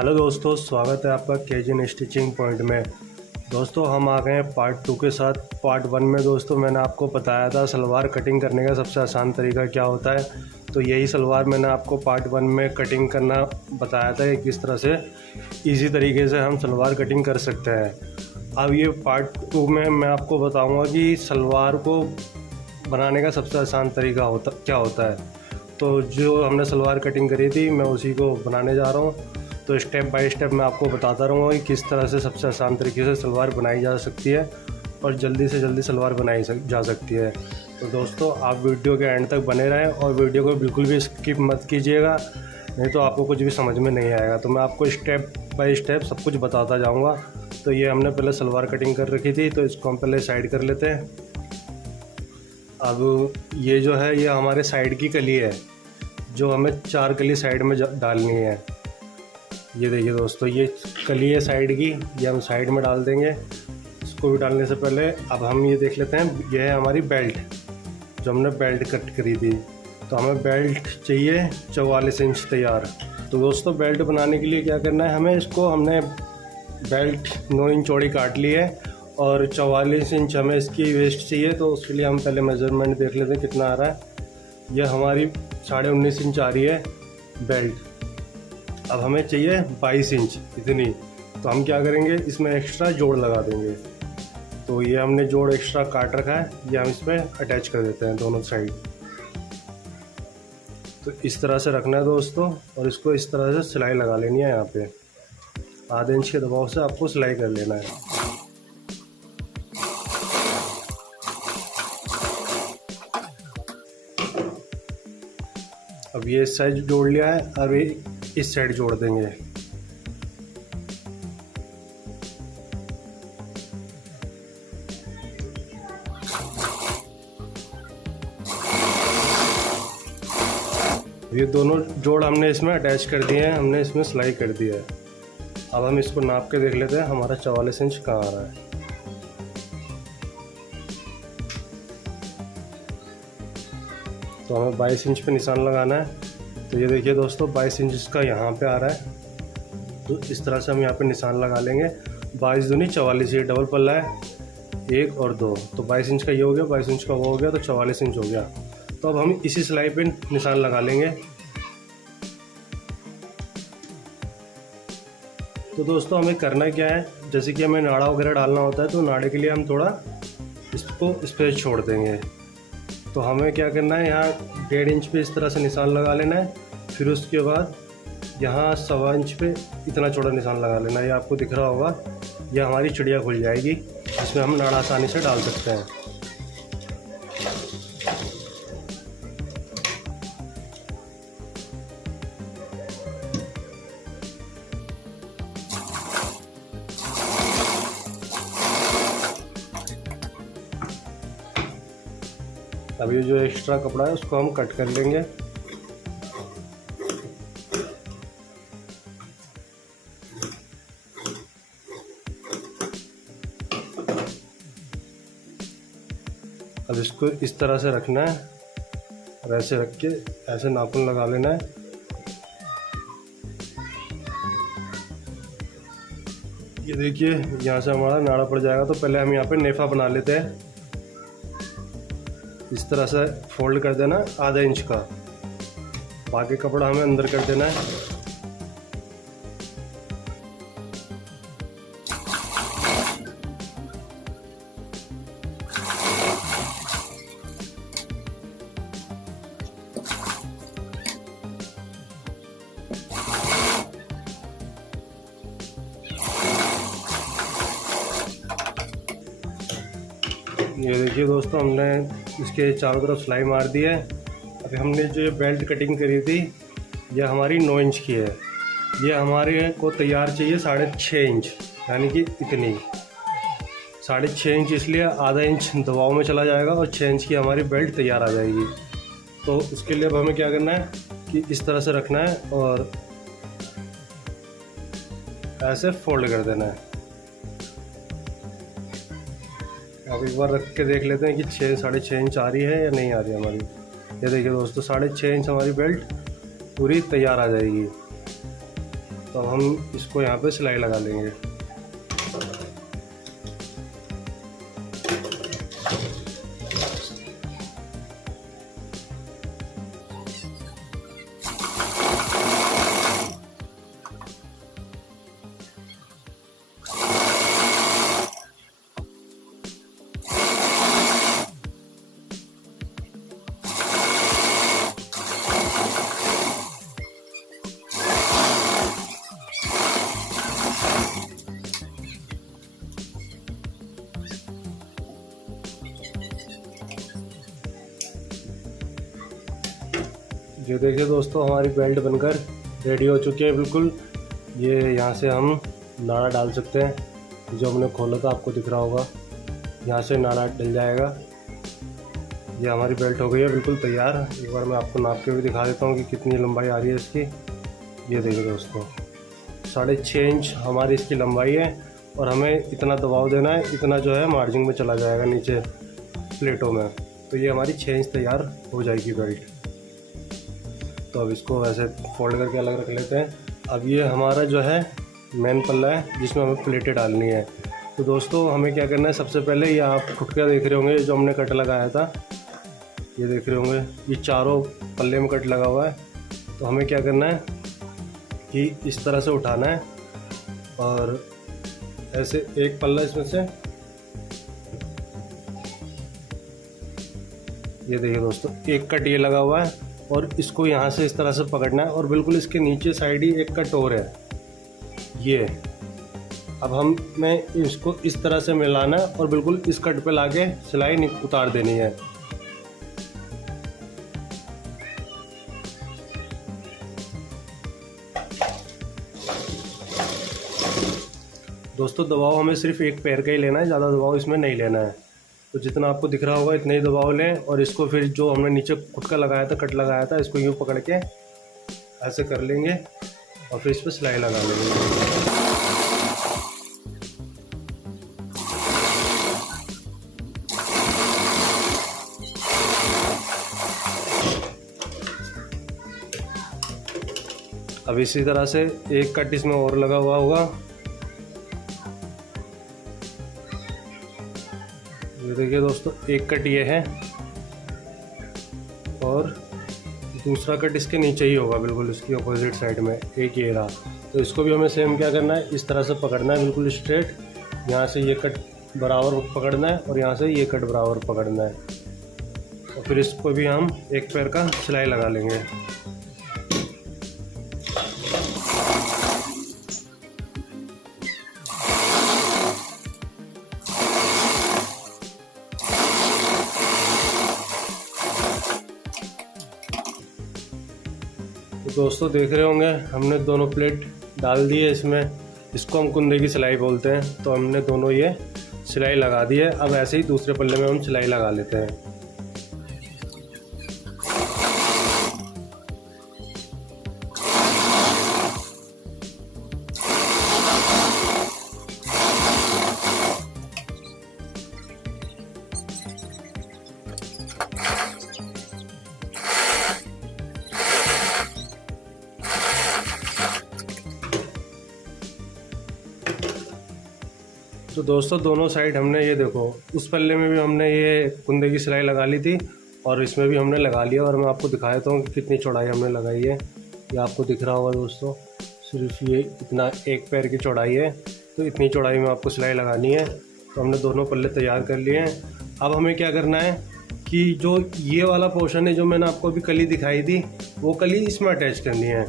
Hello दोस्तों, स्वागत है आपका केजन स्टिचिंग पॉइंट में। दोस्तों हम आ गए हैं पार्ट 2 के साथ। पार्ट 1 में दोस्तों मैंने आपको बताया था सलवार कटिंग करने का सबसे आसान तरीका क्या होता है। तो यही सलवार मैंने आपको पार्ट 1 में कटिंग करना बताया था कि किस तरह से इजी तरीके से हम सलवार कटिंग कर सकते हैं। अब ये पार्ट 2 में मैं आपको बताऊँगा कि सलवार को बनाने का सबसे आसान तरीका क्या होता है। तो जो हमने सलवार कटिंग करी थी मैं उसी को बनाने जा रहा हूँ। तो स्टेप बाय स्टेप मैं आपको बताता रहूँगा कि किस तरह से सबसे आसान तरीके से सलवार बनाई जा सकती है और जल्दी से जल्दी सलवार बनाई जा सकती है। तो दोस्तों आप वीडियो के एंड तक बने रहें और वीडियो को बिल्कुल भी स्किप मत कीजिएगा, नहीं तो आपको कुछ भी समझ में नहीं आएगा। तो मैं आपको स्टेप बाय स्टेप सब कुछ बताता जाऊँगा। तो ये हमने पहले सलवार कटिंग कर रखी थी, तो इसको हम पहले साइड कर लेते हैं। अब ये जो है ये हमारे साइड की कली है, जो हमें 4 कली साइड में डालनी है। ये देखिए दोस्तों, ये कली है साइड की, ये हम साइड में डाल देंगे। इसको भी डालने से पहले अब हम ये देख लेते हैं, ये है हमारी बेल्ट, जो हमने बेल्ट कट करी थी। तो हमें बेल्ट चाहिए 44 इंच तैयार। तो दोस्तों बेल्ट बनाने के लिए क्या करना है, हमने बेल्ट 9 इंच चौड़ी काट ली है और 44 इंच हमें इसकी वेस्ट चाहिए। तो उसके लिए हम पहले मेज़रमेंट देख लेते हैं कितना आ रहा है। यह हमारी 19.5 इंच आ रही है बेल्ट। अब हमें चाहिए 22 इंच इतनी। तो हम क्या करेंगे, इसमें एक्स्ट्रा जोड़ लगा देंगे। तो ये हमने जोड़ एक्स्ट्रा काट रखा है, ये हम इसमें अटैच कर देते हैं दोनों साइड। तो इस तरह से रखना है दोस्तों, और इसको इस तरह से सिलाई लगा लेनी है। यहाँ पे आधे इंच के दबाव से आपको सिलाई कर लेना है। अब ये इस साइड जोड़ लिया है, अब इस साइड जोड़ देंगे। ये दोनों जोड़ हमने इसमें अटैच कर दिए हैं, हमने इसमें सिलाई कर दी है। अब हम इसको नाप के देख लेते हैं हमारा 44 इंच कहाँ आ रहा है। तो हमें 22 इंच पे निशान लगाना है। तो ये देखिए दोस्तों 22 इंच इसका यहाँ पे आ रहा है। तो इस तरह से हम यहाँ पे निशान लगा लेंगे। 22 दूनी 44, ये डबल पल्ला है, 1 और 2। तो 22 इंच का ये हो गया, 22 इंच का वो हो गया, तो 44 इंच हो गया। तो अब हम इसी सिलाई पे निशान लगा लेंगे। तो दोस्तों हमें करना क्या है, जैसे कि हमें नाड़ा वगैरह डालना होता है, तो नाड़े के लिए हम थोड़ा इसको स्पेस छोड़ देंगे। तो हमें क्या करना है, यहाँ 1.5 इंच पे इस तरह से निशान लगा लेना है। फिर उसके बाद यहाँ 1.25 इंच पे इतना चौड़ा निशान लगा लेना है। ये आपको दिख रहा होगा, यह हमारी चिड़िया खुल जाएगी, इसमें हम नाड़ा आसानी से डाल सकते हैं। अब ये जो एक्स्ट्रा कपड़ा है उसको हम कट कर लेंगे। अब इसको इस तरह से रखना है, और ऐसे रख के ऐसे नाखून लगा लेना है। ये देखिए यहाँ से हमारा नाड़ा पड़ जाएगा। तो पहले हम यहाँ पे नेफा बना लेते हैं। इस तरह से फोल्ड कर देना आधा इंच का, बाकी कपड़ा हमें अंदर कर देना है। ये देखिए दोस्तों हमने इसके चारों तरफ सिलाई मार दी है। अभी हमने जो ये बेल्ट कटिंग करी थी यह हमारी 9 इंच की है। ये हमारे को तैयार चाहिए 6.5 इंच, यानी कि इतनी 6.5 इंच, इसलिए आधा इंच दबाव में चला जाएगा और 6 इंच की हमारी बेल्ट तैयार आ जाएगी। तो उसके लिए अब हमें क्या करना है कि इस तरह से रखना है और ऐसे फोल्ड कर देना है। अब एक बार रख के देख लेते हैं कि 6-6.5 इंच आ रही है या नहीं आ रही है हमारी। ये देखिए दोस्तों 6.5 इंच हमारी बेल्ट पूरी तैयार आ जाएगी। तो अब हम इसको यहाँ पे सिलाई लगा लेंगे। ये देखिए दोस्तों, हमारी बेल्ट बनकर रेडी हो चुकी है बिल्कुल। ये यहाँ से हम नाड़ा डाल सकते हैं। जो हमने खोला था आपको दिख रहा होगा, यहाँ से नाड़ा डल जाएगा। ये हमारी बेल्ट हो गई है बिल्कुल तैयार। एक बार मैं आपको नाप के भी दिखा देता हूँ कि कितनी लंबाई आ रही है इसकी। ये देखिए दोस्तों, 6.5 इंच हमारी इसकी लंबाई है और हमें इतना दबाव देना है, इतना जो है मार्जिंग में चला जाएगा नीचे प्लेटों में। तो ये हमारी 6 इंच तैयार हो जाएगी बेल्ट। तो अब इसको वैसे फोल्ड करके अलग रख लेते हैं। अब ये हमारा जो है मेन पल्ला है जिसमें हमें प्लेटें डालनी है। तो दोस्तों हमें क्या करना है, सबसे पहले ये आप खुटका देख रहे होंगे जो हमने कट लगाया था, ये देख रहे होंगे ये चारों पल्ले में कट लगा हुआ है। तो हमें क्या करना है कि इस तरह से उठाना है और ऐसे एक पल्ला इसमें से, ये देखिए दोस्तों, एक कट ये लगा हुआ है और इसको यहाँ से इस तरह से पकड़ना है और बिल्कुल इसके नीचे साइड ही एक कट और है ये। अब हमें इसको इस तरह से मिलाना है और बिल्कुल इस कट पे लाके सिलाई उतार देनी है। दोस्तों दबाव हमें सिर्फ एक पैर का ही लेना है, ज़्यादा दबाव इसमें नहीं लेना है। तो जितना आपको दिख रहा होगा इतना ही दबाव लें और इसको फिर जो हमने नीचे खुटका लगाया था, कट लगाया था, इसको यूँ पकड़ के ऐसे कर लेंगे और फिर इस पर सिलाई लगा लेंगे। अब इसी तरह से एक कट इसमें और लगा हुआ होगा। ये देखिए दोस्तों, एक कट ये है और दूसरा कट इसके नीचे ही होगा बिल्कुल इसकी अपोजिट साइड में, एक ये रहा। तो इसको भी हमें सेम क्या करना है, इस तरह से पकड़ना है बिल्कुल स्ट्रेट। यहाँ से ये कट बराबर पकड़ना है और यहाँ से ये कट बराबर पकड़ना है और फिर इसको भी हम एक पैर का सिलाई लगा लेंगे। तो दोस्तों देख रहे होंगे हमने दोनों प्लेट डाल दी है इसमें, इसको हम कुंदे की सिलाई बोलते हैं। तो हमने दोनों ये सिलाई लगा दी है। अब ऐसे ही दूसरे पल्ले में हम सिलाई लगा लेते हैं। तो दोस्तों दोनों साइड हमने ये देखो, उस पल्ले में भी हमने ये कुंदे की सिलाई लगा ली थी और इसमें भी हमने लगा लिया। और मैं आपको दिखा देता हूँ कि कितनी चौड़ाई हमने लगाई है। ये आपको दिख रहा होगा दोस्तों, सिर्फ ये इतना एक पैर की चौड़ाई है। तो इतनी चौड़ाई में आपको सिलाई लगानी है। तो हमने दोनों पल्ले तैयार कर लिए हैं। अब हमें क्या करना है कि जो ये वाला पोर्शन है, जो मैंने आपको अभी कली दिखाई थी, वो कली इसमें अटैच करनी है।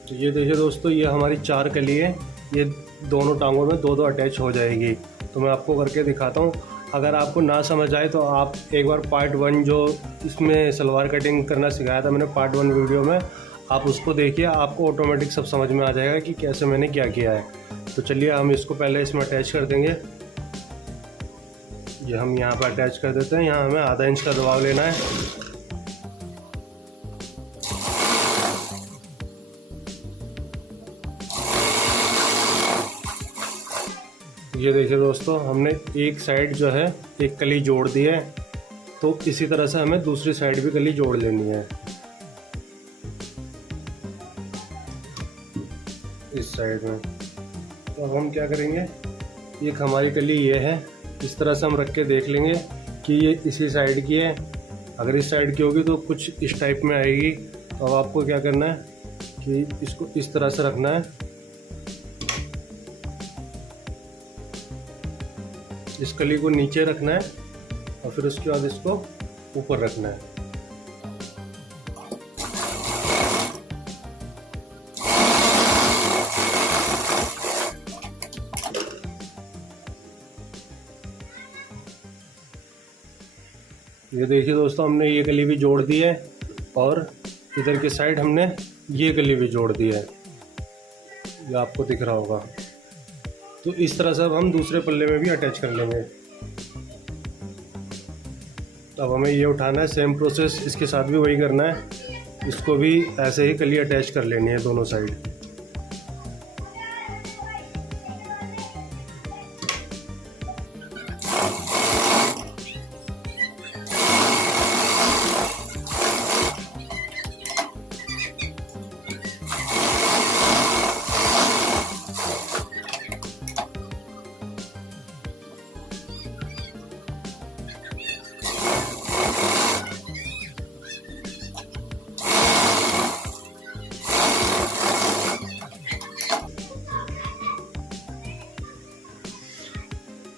तो ये देखिए दोस्तों, ये हमारी 4 कली है, ये दोनों टांगों में 2-2 अटैच हो जाएगी। तो मैं आपको करके दिखाता हूँ। अगर आपको ना समझ आए तो आप एक बार पार्ट 1 जो इसमें सलवार कटिंग करना सिखाया था मैंने पार्ट 1 वीडियो में, आप उसको देखिए, आपको ऑटोमेटिक सब समझ में आ जाएगा कि कैसे मैंने क्या किया है। तो चलिए हम इसको पहले इसमें अटैच कर देंगे। ये हम यहाँ पर अटैच कर देते हैं। यहाँ हमें आधा इंच का दबाव लेना है। ये देखिए दोस्तों, हमने एक साइड जो है एक कली जोड़ दी है। तो इसी तरह से हमें दूसरी साइड भी कली जोड़ लेनी है। इस साइड में। तो अब हम क्या करेंगे, एक हमारी कली ये है, इस तरह से हम रख के देख लेंगे कि ये इसी साइड की है। अगर इस साइड की होगी तो कुछ इस टाइप में आएगी। तो अब आपको क्या करना है कि इसको इस तरह से रखना है, इस कली को नीचे रखना है और फिर उसके बाद इसको ऊपर रखना है। ये देखिए दोस्तों, हमने ये कली भी जोड़ दी है और इधर की साइड हमने ये कली भी जोड़ दी है, ये आपको दिख रहा होगा। तो इस तरह से अब हम दूसरे पल्ले में भी अटैच कर लेंगे। तो अब हमें ये उठाना है, सेम प्रोसेस इसके साथ भी वही करना है, इसको भी ऐसे ही कली अटैच कर लेनी है दोनों साइड।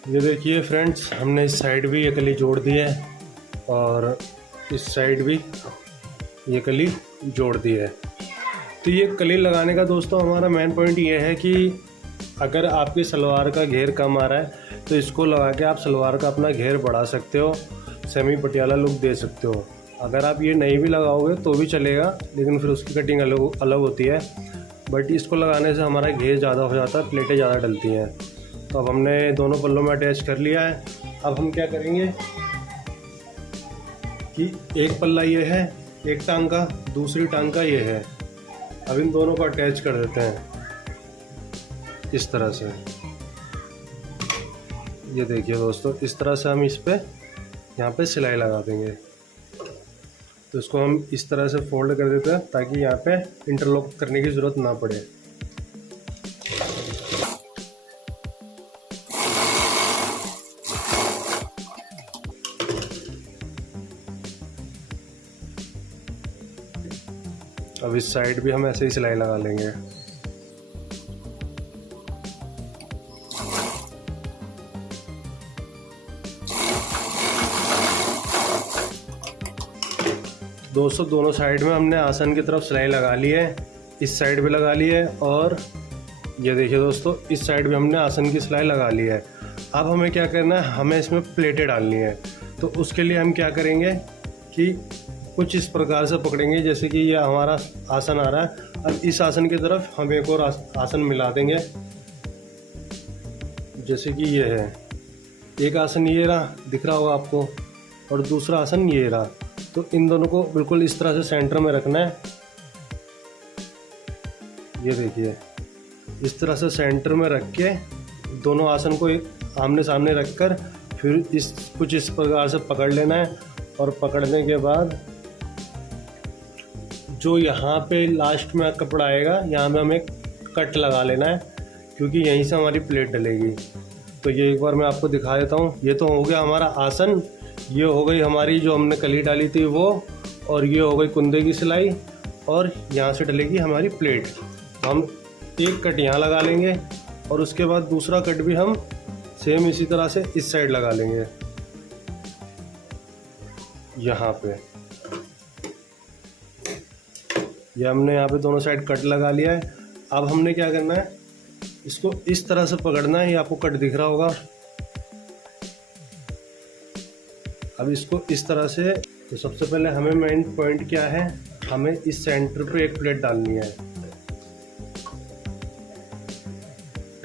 ये देखिए फ्रेंड्स, हमने इस साइड भी ये कली जोड़ दी है और इस साइड भी ये कली जोड़ दी है। तो ये कली लगाने का दोस्तों हमारा मेन पॉइंट ये है कि अगर आपकी सलवार का घेर कम आ रहा है तो इसको लगा के आप सलवार का अपना घेर बढ़ा सकते हो, सेमी पटियाला लुक दे सकते हो। अगर आप ये नहीं भी लगाओगे तो भी चलेगा, लेकिन फिर उसकी कटिंग अलग अलग होती है। बट इसको लगाने से हमारा घेर ज़्यादा हो जाता है, प्लेटें ज़्यादा डलती हैं। तो अब हमने दोनों पल्लों में अटैच कर लिया है। अब हम क्या करेंगे कि एक पल्ला ये है एक टांग का, दूसरी टांग का ये है। अब इन दोनों को अटैच कर देते हैं इस तरह से। ये देखिए दोस्तों, इस तरह से हम इस पे यहाँ पे सिलाई लगा देंगे। तो इसको हम इस तरह से फोल्ड कर देते हैं ताकि यहाँ पे इंटरलॉक करने की ज़रूरत ना पड़े। अब इस साइड भी हम ऐसे ही सिलाई लगा लेंगे। दोस्तों दोनों साइड में हमने आसन की तरफ सिलाई लगा ली है, इस साइड भी लगा ली है और ये देखिए दोस्तों, इस साइड भी हमने आसन की सिलाई लगा ली है। अब हमें क्या करना है, हमें इसमें प्लेटें डालनी है। तो उसके लिए हम क्या करेंगे कि कुछ इस प्रकार से पकड़ेंगे, जैसे कि ये हमारा आसन आ रहा है। अब इस आसन की तरफ हम एक और आसन मिला देंगे, जैसे कि ये है। एक आसन ये रहा, दिख रहा होगा आपको, और दूसरा आसन ये रहा। तो इन दोनों को बिल्कुल इस तरह से सेंटर में रखना है। ये देखिए, इस तरह से सेंटर में रख के दोनों आसन को आमने सामने रखकर फिर कुछ इस प्रकार से पकड़ लेना है। और पकड़ने के बाद जो यहाँ पे लास्ट में कपड़ा आएगा, यहाँ में हमें कट लगा लेना है, क्योंकि यहीं से हमारी प्लेट डलेगी। तो ये एक बार मैं आपको दिखा देता हूँ। ये तो हो गया हमारा आसन, ये हो गई हमारी जो हमने कली डाली थी वो, और ये हो गई कुंदे की सिलाई, और यहाँ से डलेगी हमारी प्लेट। हम एक कट यहाँ लगा लेंगे और उसके बाद दूसरा कट भी हम सेम इसी तरह से इस साइड लगा लेंगे, यहाँ पे। ये हमने यहाँ पे दोनों साइड कट लगा लिया है। अब हमने क्या करना है, इसको इस तरह से पकड़ना है। ये आपको कट दिख रहा होगा। अब इसको इस तरह से, तो सबसे पहले हमें मेन पॉइंट क्या है, हमें इस सेंटर पे एक प्लेट डालनी है।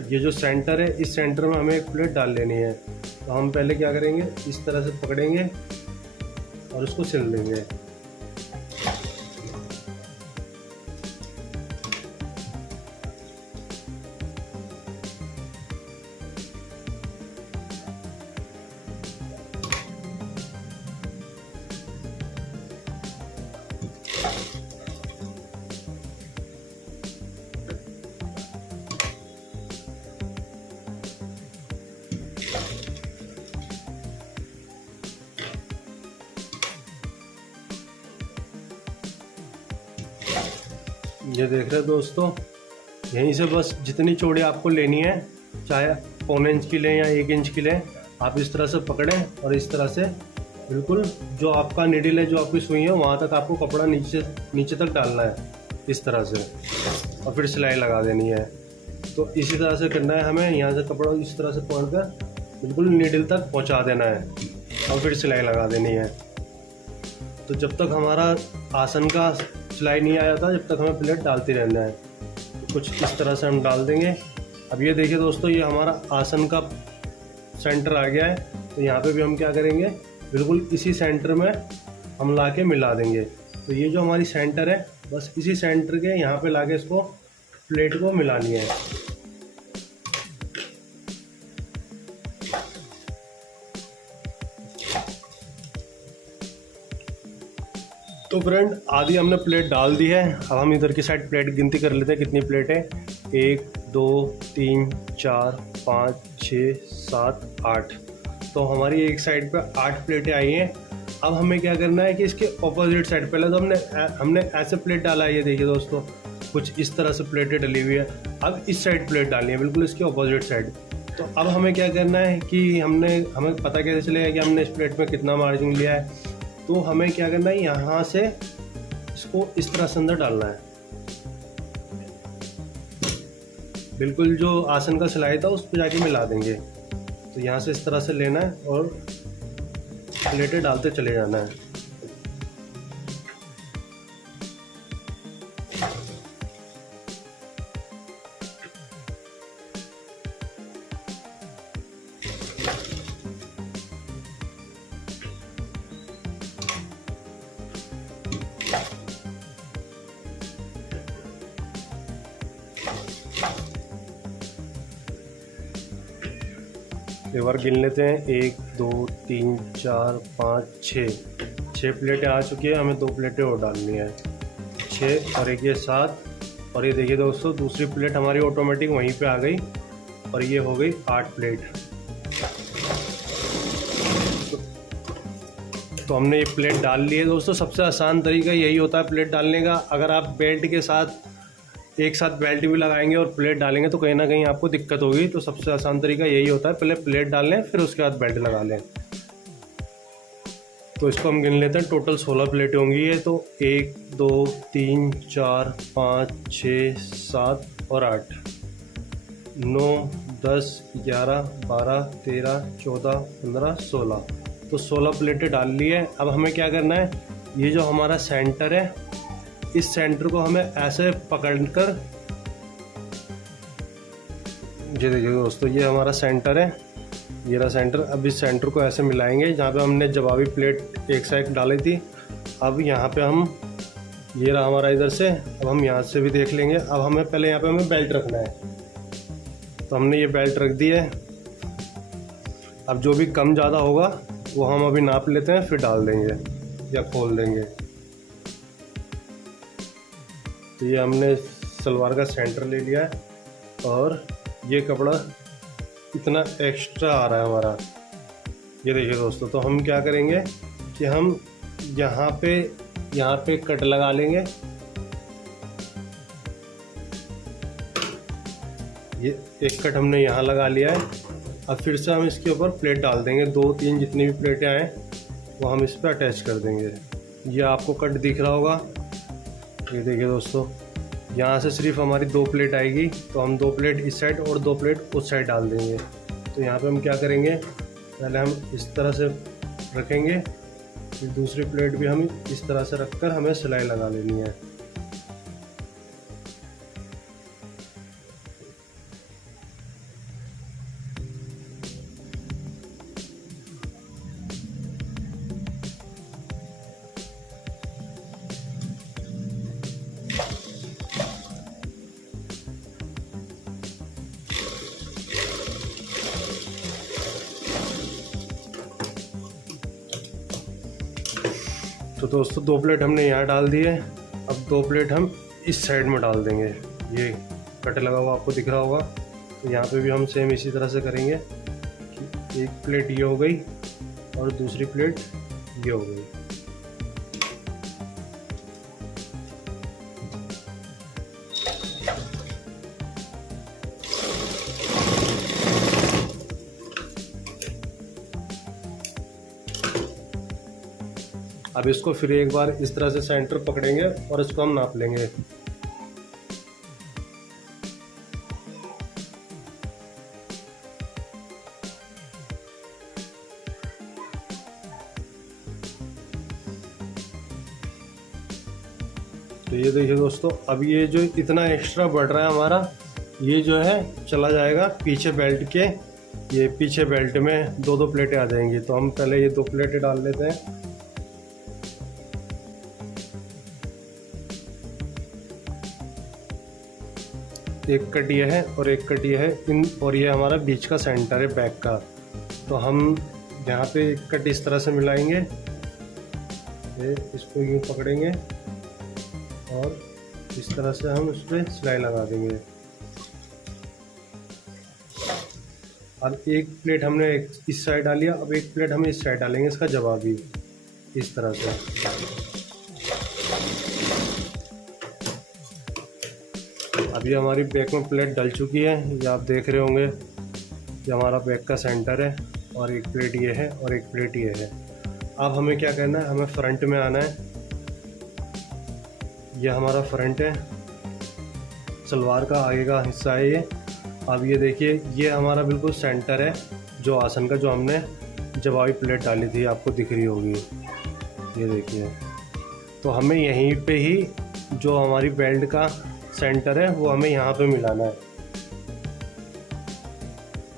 ये जो सेंटर है, इस सेंटर में हमें एक प्लेट डाल लेनी है। तो हम पहले क्या करेंगे, इस तरह से पकड़ेंगे और उसको सिल देंगे। ये देख रहे हैं दोस्तों, यहीं से बस जितनी चौड़ी आपको लेनी है, चाहे 1 इंच की लें या 1 इंच की लें, आप इस तरह से पकड़ें और इस तरह से बिल्कुल जो आपका निडिल है, जो आपकी सुई है, वहाँ तक आपको कपड़ा नीचे तक डालना है इस तरह से, और फिर सिलाई लगा देनी है। तो इसी तरह से करना है हमें, यहाँ से कपड़ा इस तरह से पकड़ कर बिल्कुल निडिल तक पहुँचा देना है और फिर सिलाई लगा देनी है। तो जब तक हमारा आसन का सिलाई नहीं आ जाता, जब तक हमें प्लेट डालते रहना है। तो कुछ इस तरह से हम डाल देंगे। अब ये देखिए दोस्तों, ये हमारा आसन का सेंटर आ गया है। तो यहाँ पे भी हम क्या करेंगे, बिल्कुल इसी सेंटर में हम ला के मिला देंगे। तो ये जो हमारी सेंटर है, बस इसी सेंटर के यहाँ पे ला के इसको प्लेट को मिलानी है। तो फ्रेंड, आधी हमने प्लेट डाल दी है। अब हम इधर की साइड प्लेट गिनती कर लेते हैं कितनी प्लेट है। 1 2 3 4 5 6 7 8। तो हमारी एक साइड पे 8 प्लेटें आई हैं। अब हमें क्या करना है कि इसके ऑपोजिट साइड, पहले तो हमने ऐसे प्लेट डाला है, ये देखिए दोस्तों, कुछ इस तरह से प्लेटें डली हुई है। अब इस साइड प्लेट डालनी है, बिल्कुल इसके ऑपोजिट साइड। तो अब हमें क्या करना है कि हमें पता कैसे चलेगा कि हमने इस प्लेट में कितना मार्जिन लिया है। तो हमें क्या करना है, यहाँ से इसको इस तरह से अंदर डालना है। बिल्कुल जो आसन का सिलाई था उस पर जाके मिला देंगे। तो यहाँ से इस तरह से लेना है और प्लेटें डालते चले जाना है। एक बार गिन लेते हैं। 1 2 3 4 5 6 प्लेटें आ चुकी है। हमें 2 प्लेटें और डालनी है। 6 और एक ये 7। और ये देखिए दोस्तों, दूसरी प्लेट हमारी ऑटोमेटिक वहीं पे आ गई और ये हो गई 8 प्लेट। तो हमने ये प्लेट डाल ली है दोस्तों। सबसे आसान तरीका यही होता है प्लेट डालने का। अगर आप बेल्ट के साथ एक साथ बेल्ट भी लगाएंगे और प्लेट डालेंगे तो कहीं ना कहीं आपको दिक्कत होगी। तो सबसे आसान तरीका यही होता है, पहले प्लेट डाल लें, फिर उसके बाद बेल्ट लगा लें। तो इसको हम गिन लेते हैं। टोटल 16 प्लेटें होंगी ये। तो 1 2 3 4 5 6 7 और 8 9 10 11 12 13 14 15 16। तो 16 प्लेटें डाल ली है। अब हमें क्या करना है, ये जो हमारा सेंटर है, इस सेंटर को हमें ऐसे पकड़कर, ये देखिए दोस्तों, ये हमारा सेंटर है, ये रहा सेंटर। अब इस सेंटर को ऐसे मिलाएंगे जहाँ पे हमने जवाबी प्लेट एक साइड डाली थी। अब यहाँ पे हम, ये रहा हमारा इधर से। अब हम यहाँ से भी देख लेंगे। अब हमें पहले यहाँ पे हमें बेल्ट रखना है। तो हमने ये बेल्ट रख दी है। अब जो भी कम ज़्यादा होगा वो हम अभी नाप लेते हैं, फिर डाल देंगे या खोल देंगे। तो ये हमने सलवार का सेंटर ले लिया है और ये कपड़ा इतना एक्स्ट्रा आ रहा है हमारा, ये देखिए दोस्तों। तो हम क्या करेंगे कि हम यहाँ पे कट लगा लेंगे। ये एक कट हमने यहाँ लगा लिया है। अब फिर से हम इसके ऊपर प्लेट डाल देंगे। 2 3 जितनी भी प्लेटें आए वो हम इस पर अटैच कर देंगे। ये आपको कट दिख रहा होगा, ये देखिए दोस्तों। यहाँ से सिर्फ हमारी 2 प्लेट आएगी। तो हम 2 प्लेट इस साइड और 2 प्लेट उस साइड डाल देंगे। तो यहाँ पे हम क्या करेंगे, पहले हम इस तरह से रखेंगे, फिर दूसरी प्लेट भी हम इस तरह से रखकर हमें सिलाई लगा लेनी है। तो दोस्तों 2 प्लेट हमने यहाँ डाल दी है। अब 2 प्लेट हम इस साइड में डाल देंगे। ये कट लगा हुआ आपको दिख रहा होगा। तो यहाँ पे भी हम सेम इसी तरह से करेंगे कि एक प्लेट ये हो गई और दूसरी प्लेट ये हो गई। अब इसको फिर एक बार इस तरह से सेंटर पकड़ेंगे और इसको हम नाप लेंगे। तो ये देखिए दोस्तों, अब ये जो इतना एक्स्ट्रा बढ़ रहा है हमारा, ये जो है चला जाएगा पीछे बेल्ट के, ये पीछे बेल्ट में दो प्लेटें आ जाएंगी। तो हम पहले ये 2 प्लेटें डाल लेते हैं। एक कट ये है और एक कट ये है और ये हमारा बीच का सेंटर है बैक का। तो हम यहाँ पे एक कट इस तरह से मिलाएंगे, इसको यूँ पकड़ेंगे और इस तरह से हम उस पर सिलाई लगा देंगे। अब एक प्लेट हमने इस साइड डाल लिया, अब एक प्लेट हम इस साइड डालेंगे, इसका जवाबी इस तरह से। अभी हमारी बैक में प्लेट डल चुकी है, ये आप देख रहे होंगे। ये हमारा बैक का सेंटर है और एक प्लेट ये है और एक प्लेट ये है। अब हमें क्या करना है, हमें फ्रंट में आना है। ये हमारा फ्रंट है, सलवार का आगे का हिस्सा है ये। अब ये देखिए, ये हमारा बिल्कुल सेंटर है जो आसन का, जो हमने जवाबी प्लेट डाली थी, आपको दिख रही होगी, ये देखिए। तो हमें यहीं पे ही जो हमारी बेल्ट का सेंटर है वो हमें यहाँ पे मिलाना है,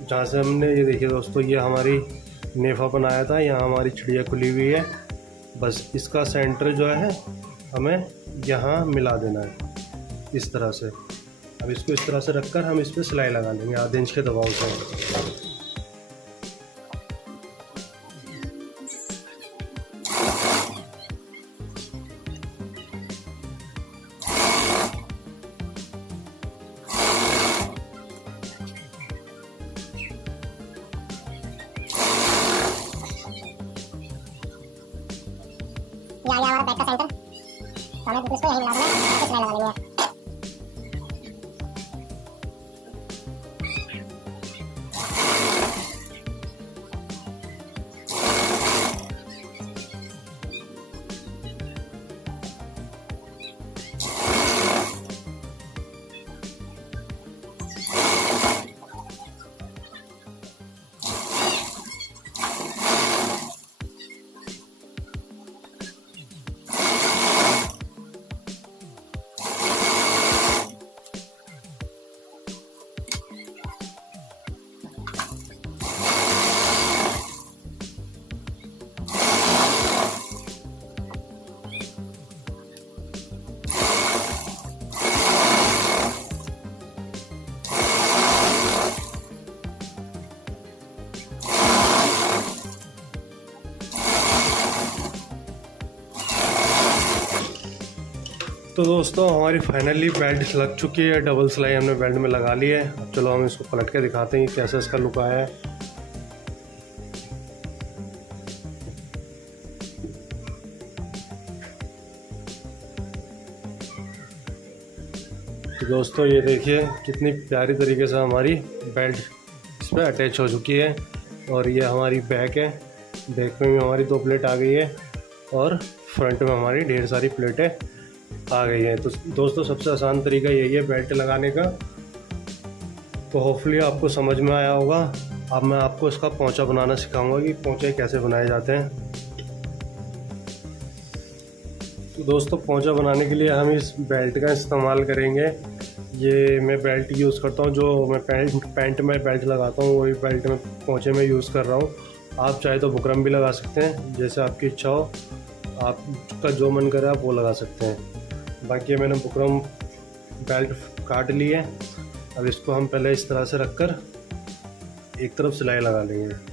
जहाँ से हमने, ये देखिए दोस्तों, ये हमारी नेफा बनाया था, यहाँ हमारी चिड़िया खुली हुई है। बस इसका सेंटर जो है हमें यहाँ मिला देना है इस तरह से। अब इसको इस तरह से रखकर हम इस पर सिलाई लगा लेंगे आधे इंच के दबाव से। ये आ गया हमारा बैक का सेंटर। तो हमें इसको यहीं मिला देना है, सिलाई लगा लेंगे। तो दोस्तों, हमारी फाइनली बेल्ट लग चुकी है, डबल सिलाई हमने बेल्ट में लगा ली है। अब चलो हम इसको पलट के दिखाते हैं कैसे इसका लुक आया है। तो दोस्तों, ये देखिए कितनी प्यारी तरीके से हमारी बेल्ट इस पर अटैच हो चुकी है। और ये हमारी बैक है, बैक में भी हमारी 2 प्लेट आ गई है और फ्रंट में हमारी ढेर सारी प्लेटें आ गई है। तो दोस्तों, सबसे आसान तरीका यही है बेल्ट लगाने का। तो होपफुली आपको समझ में आया होगा। अब मैं आपको इसका पोंचा बनाना सिखाऊंगा कि पोंचे कैसे बनाए जाते हैं। तो दोस्तों, पोंचा बनाने के लिए हम इस बेल्ट का इस्तेमाल करेंगे। ये मैं बेल्ट यूज़ करता हूँ, जो मैं पैंट में बेल्ट लगाता हूँ वही बेल्ट में पोंचे में यूज़ कर रहा हूँ। आप चाहे तो बुकरम भी लगा सकते हैं, जैसे आपकी इच्छा हो, आपका जो मन करे आप वो लगा सकते हैं। बाकी मैंने बुकरम बेल्ट काट ली है। अब इसको हम पहले इस तरह से रखकर एक तरफ सिलाई लगा लेंगे।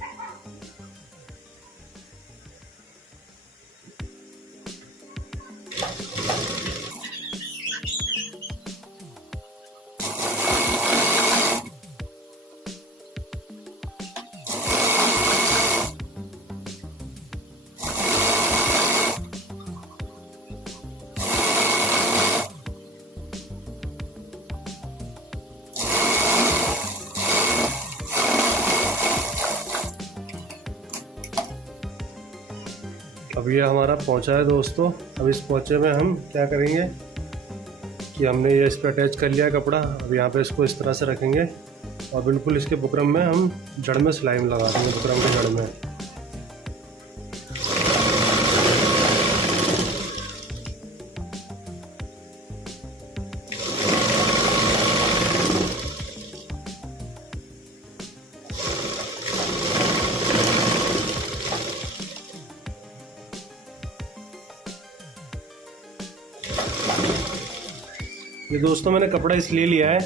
अब ये हमारा पोंचा है दोस्तों। अब इस पोंचे में हम क्या करेंगे कि हमने ये इस पर अटैच कर लिया है कपड़ा। अब यहाँ पे इसको इस तरह से रखेंगे और बिल्कुल इसके बुकरम में हम जड़ में सिलाई लगा देंगे, बुकरम के जड़ में। ये दोस्तों मैंने कपड़ा इसलिए लिया है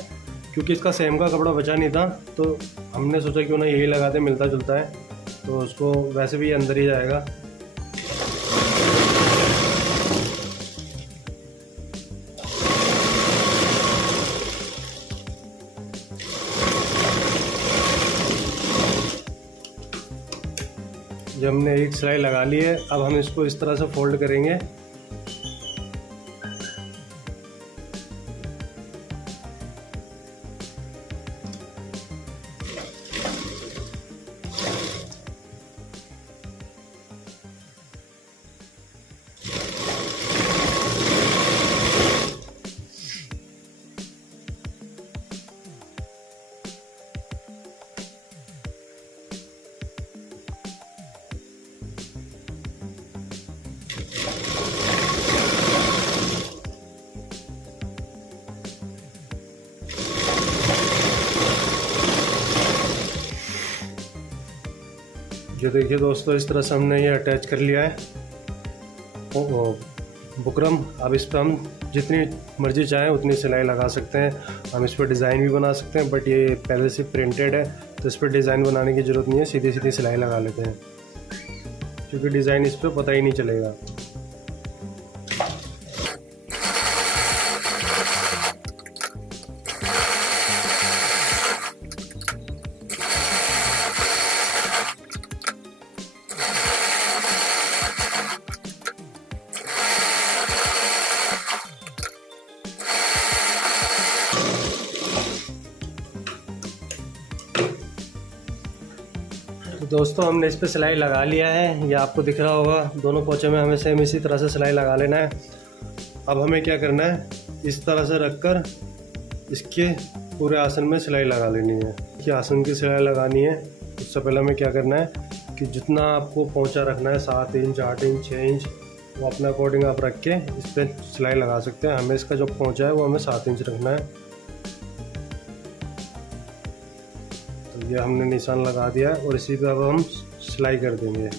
क्योंकि इसका सेम का कपड़ा बचा नहीं था, तो हमने सोचा क्यों ना यही लगा दे, मिलता जुलता है तो उसको वैसे भी अंदर ही जाएगा। जब हमने एक सिलाई लगा ली है, अब हम इसको इस तरह से फोल्ड करेंगे। ये देखिए दोस्तों, इस तरह से हमने ये अटैच कर लिया है बुकरम। अब इस पर हम जितनी मर्जी चाहें उतनी सिलाई लगा सकते हैं। हम इस पर डिज़ाइन भी बना सकते हैं, बट ये पहले से प्रिंटेड है तो इस पर डिज़ाइन बनाने की ज़रूरत नहीं है, सीधी सीधी सिलाई लगा लेते हैं क्योंकि डिज़ाइन इस पर पता ही नहीं चलेगा। तो दोस्तों हमने इस पर सिलाई लगा लिया है, ये आपको दिख रहा होगा। दोनों पोंचे में हमें सेम इसी तरह से सिलाई लगा लेना है। अब हमें क्या करना है, इस तरह से रखकर इसके पूरे आसन में सिलाई लगा लेनी है। कि आसन की सिलाई लगानी है, उससे पहले हमें क्या करना है कि जितना आपको पोंचा रखना है 7 इंच 8 इंच 6 इंच, वो अपने अकॉर्डिंग आप रख के इस पर सिलाई लगा सकते हैं। हमें इसका जो पोंचा है वो हमें 7 इंच रखना है। तो ये हमने निशान लगा दिया है और इसी पे अब हम सिलाई कर देंगे।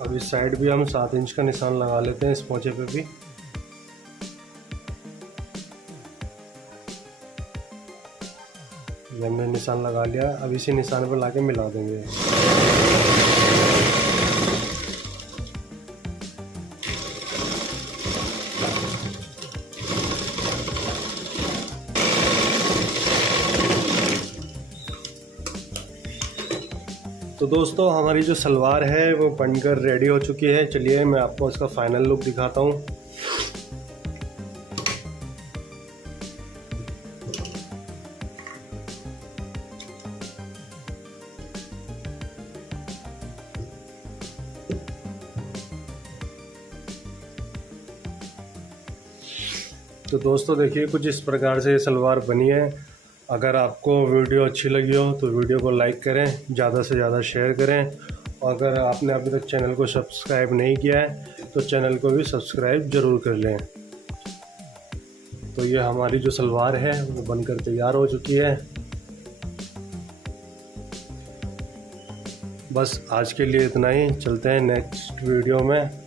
अब इस साइड भी हम 7 इंच का निशान लगा लेते हैं, इस पोंचे पे भी। ये हमने निशान लगा लिया, अब इसी निशान पे लाके मिला देंगे। तो दोस्तों हमारी जो सलवार है वो बनकर रेडी हो चुकी है। चलिए मैं आपको इसका फाइनल लुक दिखाता हूँ। तो दोस्तों देखिए कुछ इस प्रकार से ये सलवार बनी है। अगर आपको वीडियो अच्छी लगी हो तो वीडियो को लाइक करें, ज़्यादा से ज़्यादा शेयर करें अगर आपने अभी तक चैनल को सब्सक्राइब नहीं किया है तो चैनल को भी सब्सक्राइब ज़रूर कर लें। तो ये हमारी जो सलवार है वो बनकर तैयार हो चुकी है। बस आज के लिए इतना ही, चलते हैं नेक्स्ट वीडियो में।